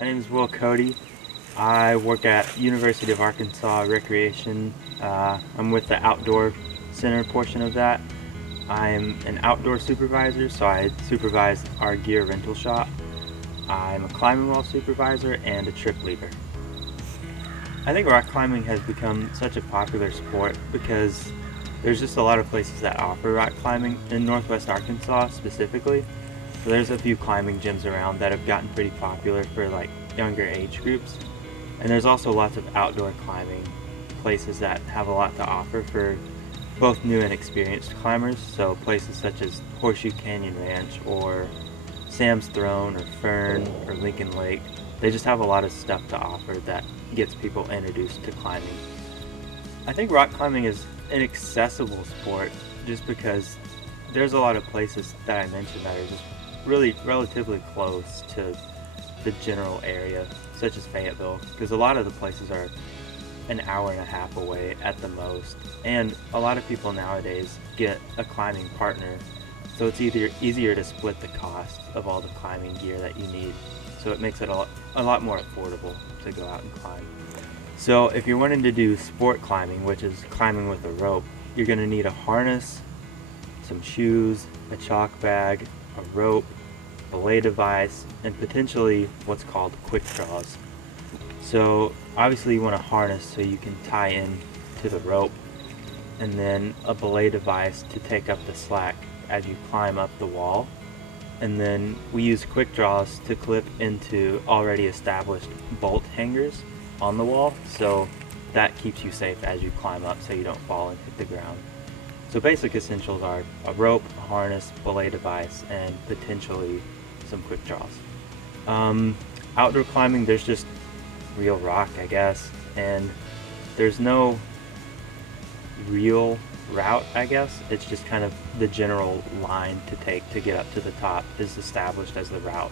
My name is Will Cody. I work at University of Arkansas Recreation. I'm with the outdoor center portion of that. I'm an outdoor supervisor, so I supervise our gear rental shop. I'm a climbing wall supervisor and a trip leader. I think rock climbing has become such a popular sport because there's just a lot of places that offer rock climbing in Northwest Arkansas specifically. So there's a few climbing gyms around that have gotten pretty popular for like younger age groups. And there's also lots of outdoor climbing places that have a lot to offer for both new and experienced climbers. So places such as Horseshoe Canyon Ranch or Sam's Throne or Fern or Lincoln Lake. They just have a lot of stuff to offer that gets people introduced to climbing. I think rock climbing is an accessible sport just because there's a lot of places that I mentioned that are just really relatively close to the general area, such as Fayetteville, because a lot of the places are an hour and a half away at the most, and a lot of people nowadays get a climbing partner, so it's easier to split the cost of all the climbing gear that you need, so it makes it a lot more affordable to go out and climb. So if you're wanting to do sport climbing, which is climbing with a rope, you're going to need a harness, some shoes, a chalk bag, a rope, belay device, and potentially what's called quick draws. So obviously you want a harness so you can tie in to the rope, and then a belay device to take up the slack as you climb up the wall. And then we use quick draws to clip into already established bolt hangers on the wall, so that keeps you safe as you climb up so you don't fall and hit the ground. So basic essentials are a rope, a harness, belay device, and potentially some quick draws. Outdoor climbing, there's just real rock, I guess, and there's no real route, I guess. It's just kind of the general line to take to get up to the top is established as the route.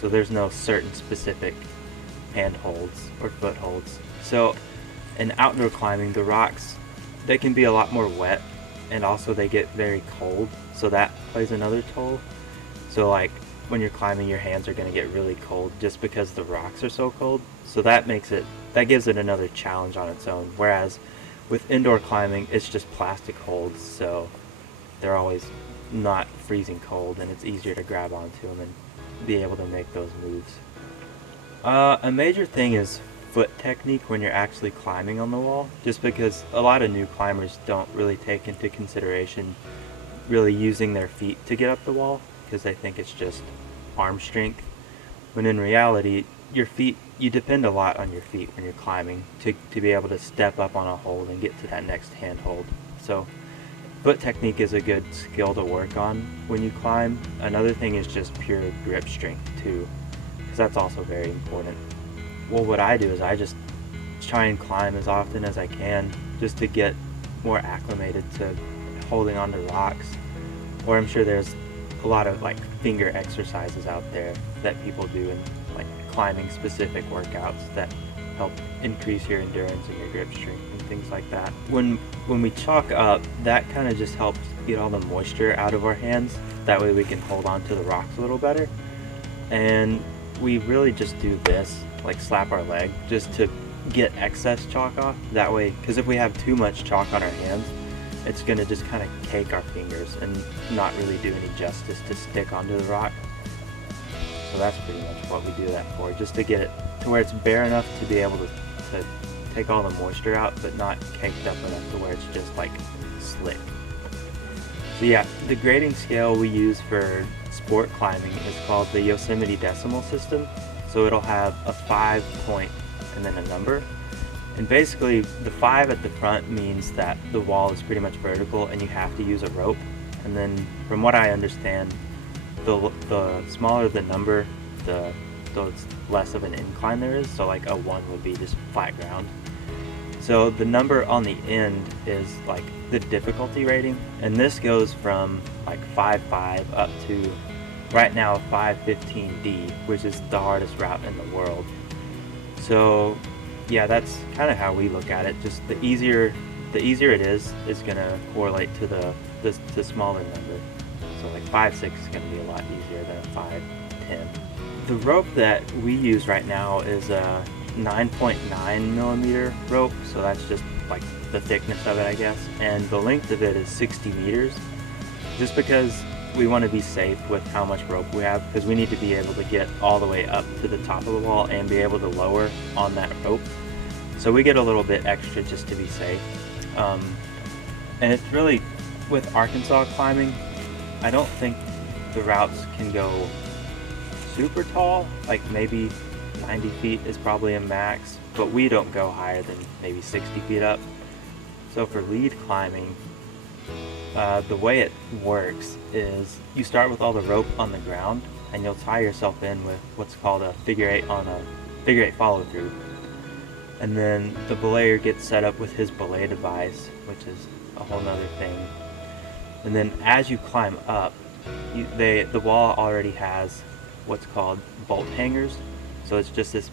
So there's no certain specific handholds or footholds. So in outdoor climbing, the rocks, they can be a lot more wet, and also they get very cold, so that plays another toll. So like when you're climbing, your hands are going to get really cold just because the rocks are so cold, so that gives it another challenge on its own. Whereas with indoor climbing, it's just plastic holds, so they're always not freezing cold, and it's easier to grab onto them and be able to make those moves. A major thing is foot technique when you're actually climbing on the wall, just because a lot of new climbers don't really take into consideration really using their feet to get up the wall because they think it's just arm strength, when in reality you depend a lot on your feet when you're climbing to be able to step up on a hold and get to that next handhold. So foot technique is a good skill to work on when you climb. Another thing is just pure grip strength too, because that's also very important. Well, what I do is I just try and climb as often as I can just to get more acclimated to holding onto rocks. Or I'm sure there's a lot of like finger exercises out there that people do in like climbing specific workouts that help increase your endurance and your grip strength and things like that. When we chalk up, that kind of just helps get all the moisture out of our hands. That way we can hold on to the rocks a little better. And we really just do this, like slap our leg, just to get excess chalk off. That way, because if we have too much chalk on our hands, it's going to just kind of cake our fingers and not really do any justice to stick onto the rock. So that's pretty much what we do that for, just to get it to where it's bare enough to be able to take all the moisture out, but not caked up enough to where it's just like slick. So yeah, the grading scale we use for sport climbing is called the Yosemite decimal system. So it'll have a 5 point and then a number. And basically the 5 at the front means that the wall is pretty much vertical and you have to use a rope. And then from what I understand, the smaller the number, the less of an incline there is. So like a 1 would be just flat ground. So the number on the end is like the difficulty rating, and this goes from like 5.5 up to right now 5.15D, which is the hardest route in the world. So yeah, that's kind of how we look at it. Just the easier it is gonna correlate to the smaller number. So like 5.6 is gonna be a lot easier than a 10. The rope that we use right now is a 9.9 millimeter rope, so that's just like the thickness of it, I guess, and the length of it is 60 meters, just because we want to be safe with how much rope we have, because we need to be able to get all the way up to the top of the wall and be able to lower on that rope. So we get a little bit extra just to be safe. And it's really, with Arkansas climbing, I don't think the routes can go super tall, like maybe 90 feet is probably a max, but we don't go higher than maybe 60 feet up. So for lead climbing, the way it works is you start with all the rope on the ground, and you'll tie yourself in with what's called a figure eight on a figure eight follow through. And then the belayer gets set up with his belay device, which is a whole nother thing. And then as you climb up, the wall already has what's called bolt hangers. So it's just this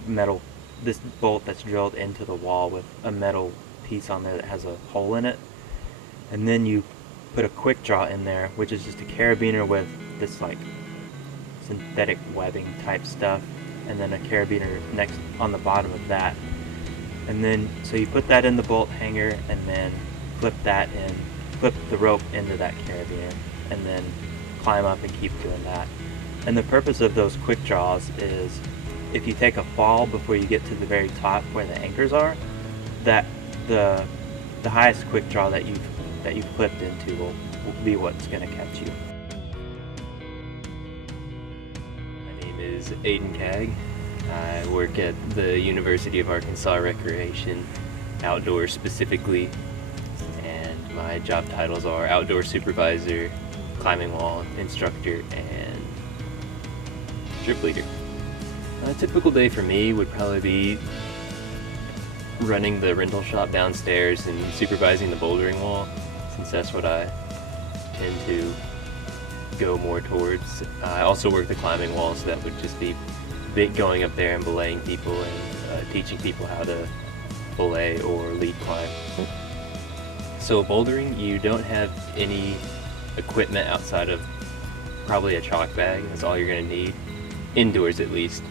bolt that's drilled into the wall with a metal piece on there that has a hole in it. And then you put a quick draw in there, which is just a carabiner with this like synthetic webbing type stuff, and then a carabiner next on the bottom of that. And then so you put that in the bolt hanger, and then clip the rope into that carabiner, and then climb up and keep doing that. And the purpose of those quick draws is if you take a fall before you get to the very top where the anchors are, that the highest quick draw that you've clipped into will be what's going to catch you. My name is Aiden Cagg. I work at the University of Arkansas Recreation, outdoors specifically, and my job titles are outdoor supervisor, climbing wall instructor, and trip leader. A typical day for me would probably be running the rental shop downstairs and supervising the bouldering wall, since that's what I tend to go more towards. I also work the climbing wall, so that would just be going up there and belaying people and teaching people how to belay or lead climb. So bouldering, you don't have any equipment outside of probably a chalk bag. That's all you're going to need, indoors at least.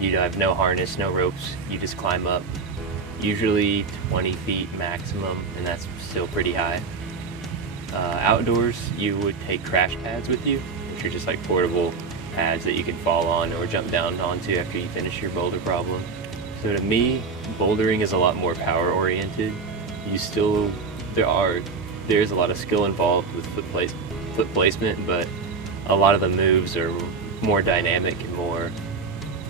You have no harness, no ropes. You just climb up, usually 20 feet maximum, and that's still pretty high. Outdoors, you would take crash pads with you, which are just like portable pads that you can fall on or jump down onto after you finish your boulder problem. So to me, bouldering is a lot more power oriented. There's a lot of skill involved with foot placement, but a lot of the moves are more dynamic and more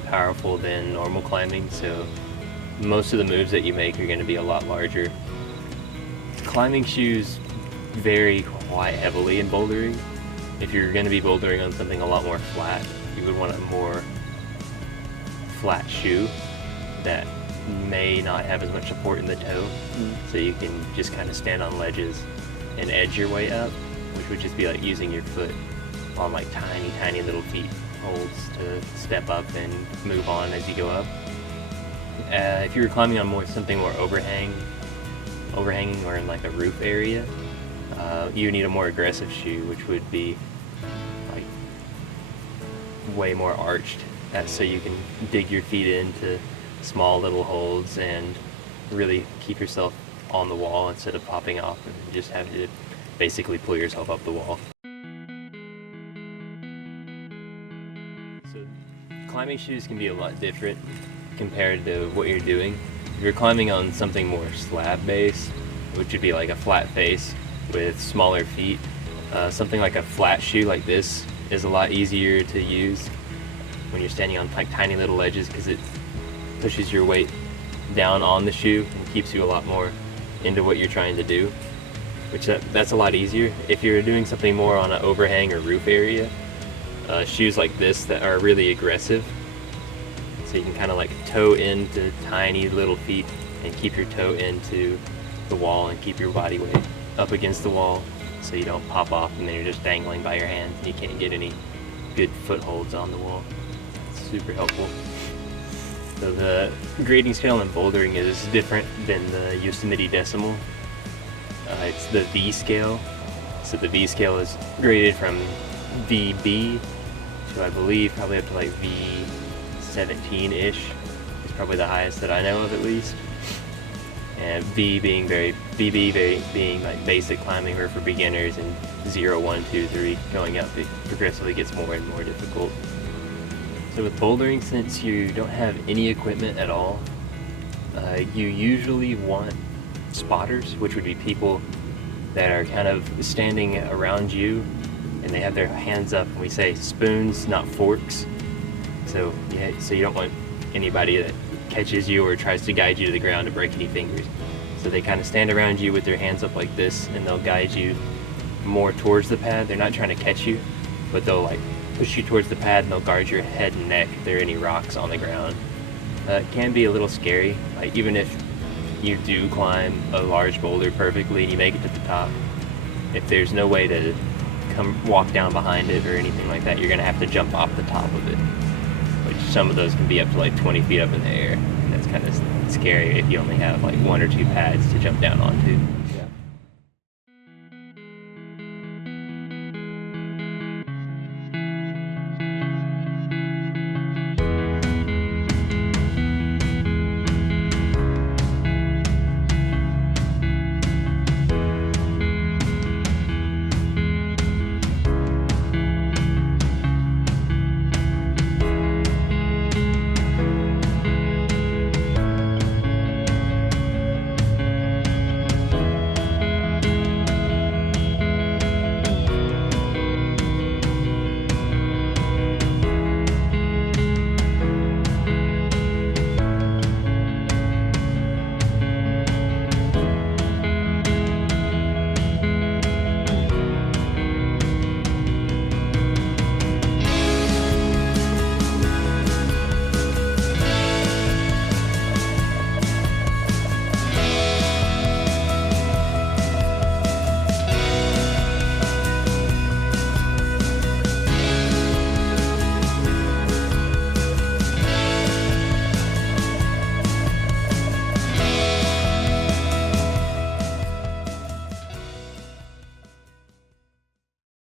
powerful than normal climbing, so most of the moves that you make are going to be a lot larger. Climbing shoes vary quite heavily in bouldering. If you're going to be bouldering on something a lot more flat, you would want a more flat shoe that may not have as much support in the toe, so you can just kind of stand on ledges and edge your way up, which would just be like using your foot on like tiny little feet holds to step up and move on as you go up. If you were climbing on something more overhanging or in like a roof area, you need a more aggressive shoe, which would be like way more arched, so you can dig your feet into small little holds and really keep yourself on the wall instead of popping off and just have to basically pull yourself up the wall. So climbing shoes can be a lot different compared to what you're doing. If you're climbing on something more slab based, which would be like a flat face with smaller feet, something like a flat shoe like this is a lot easier to use when you're standing on like tiny little ledges, because it pushes your weight down on the shoe and keeps you a lot more into what you're trying to do, which that's a lot easier. If you're doing something more on an overhang or roof area, shoes like this that are really aggressive, so you can kind of like toe into tiny little feet and keep your toe into the wall and keep your body weight up against the wall so you don't pop off and then you're just dangling by your hands and you can't get any good footholds on the wall. It's super helpful. So the grading scale in bouldering is different than the Yosemite decimal. It's the V scale. So the V scale is graded from VB to, I believe, probably up to like V17-ish. It's probably the highest that I know of, at least. And being like basic climbing or for beginners, and 0, 1, 2, 3 going up, it progressively gets more and more difficult. So with bouldering, since you don't have any equipment at all, you usually want spotters, which would be people that are kind of standing around you and they have their hands up, and we say spoons, not forks. So you don't want anybody that catches you or tries to guide you to the ground to break any fingers. So they kind of stand around you with their hands up like this, and they'll guide you more towards the pad. They're not trying to catch you, but they'll like push you towards the pad, and they'll guard your head and neck if there are any rocks on the ground. It can be a little scary, like even if you do climb a large boulder perfectly and you make it to the top, if there's no way to come walk down behind it or anything like that, you're gonna have to jump off the top of it, which some of those can be up to like 20 feet up in the air, and that's kind of scary if you only have like 1 or 2 pads to jump down onto.